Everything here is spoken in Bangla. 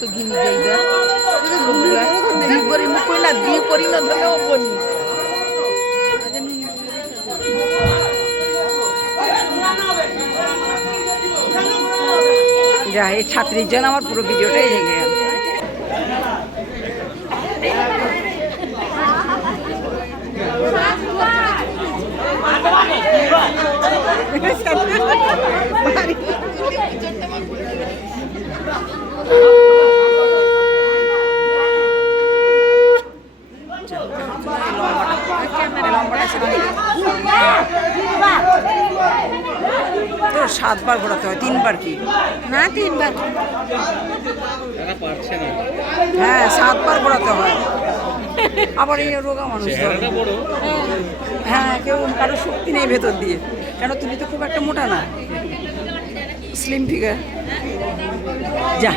तो घिनी गई दे दी परी में कोई ना दी परी न धले ओपनी जा ये छात्री जन আমার পুরো ভিডিওটাই দেখে গেল তো 7 বার ঘোরাতে হয় 3 বার কি না 3 বার হ্যাঁ 7 বার ঘোরাতে হয় আবার এই রোগা মানুষ হ্যাঁ কেউ কারো শক্তি নেই ভেতর দিয়ে কেন তুমি তো খুব একটা মোটা না স্লিম ফিগার যা